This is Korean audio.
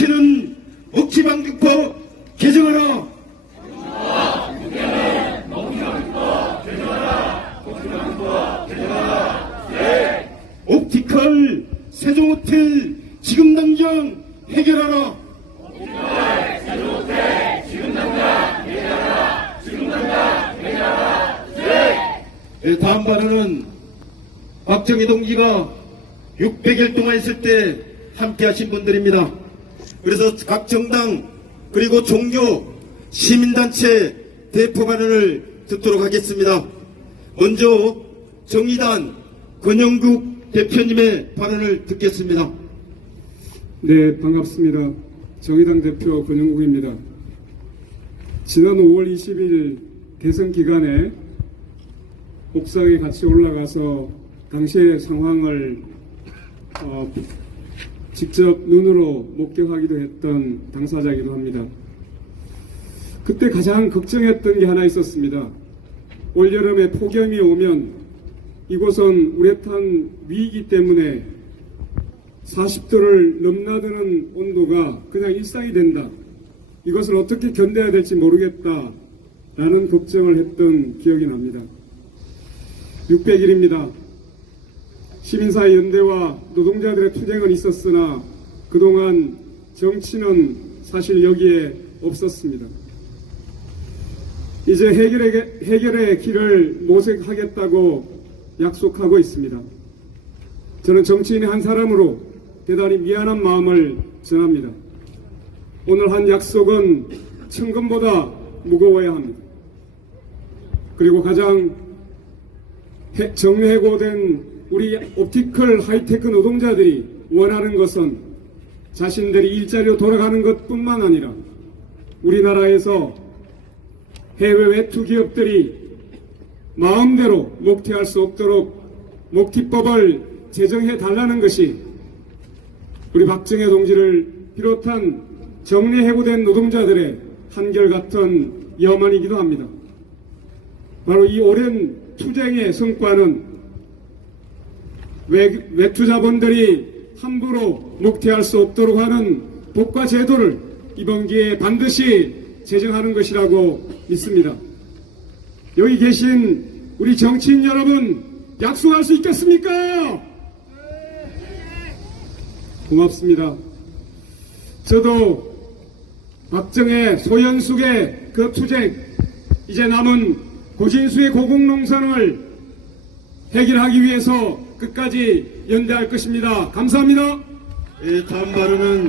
지키는 옥지방국법 개정하라. 옵티컬 세종호텔 지금 당장 해결하라. 네, 다음 발언은 박정희 동지가 600일 동안 있을 때 함께 하신 분들입니다. 그래서 각 정당 그리고 종교 시민단체 대표 발언을 듣도록 하겠습니다. 먼저 정의단 권영국 대표님의 발언을 듣겠습니다. 네, 반갑습니다. 정의당 대표 권영국입니다. 지난 5월 20일 대선 기간에 옥상에 같이 올라가서 당시의 상황을 어, 직접 눈으로 목격하기도 했던 당사자이기도 합니다. 그때 가장 걱정했던 게 하나 있었습니다. 올여름에 폭염이 오면 이곳은 우레탄 위이기 때문에 40도를 넘나드는 온도가 그냥 일상이 된다. 이것을 어떻게 견뎌야 될지 모르겠다. 라는 걱정을 했던 기억이 납니다. 600일입니다. 시민사회 연대와 노동자들의 투쟁은 있었으나 그동안 정치는 사실 여기에 없었습니다. 이제 해결의, 해결의 길을 모색하겠다고 약속하고 있습니다. 저는 정치인의 한 사람으로 대단히 미안한 마음을 전합니다. 오늘 한 약속은 천금보다 무거워야 합니다. 그리고 가장 해- 정해고된 우리 옵티컬 하이테크 노동자들이 원하는 것은 자신들이 일자리로 돌아가는 것 뿐만 아니라 우리나라에서 해외 외투 기업들이 마음대로 목티할 수 없도록 목티법을 제정해 달라는 것이 우리 박정혜 동지를 비롯한 정리 해고된 노동자들의 한결같은 염원이기도 합니다. 바로 이 오랜 투쟁의 성과는 외, 외투자본들이 함부로 목태할 수 없도록 하는 법과 제도를 이번 기회에 반드시 제정하는 것이라고 믿습니다. 여기 계신 우리 정치인 여러분 약속할 수 있겠습니까? 고맙습니다. 저도 박정혜, 소연숙의 그 투쟁, 이제 남은 고진수의 고공농산을 해결하기 위해서 끝까지 연대할 것입니다. 감사합니다. 예, 다음 발언은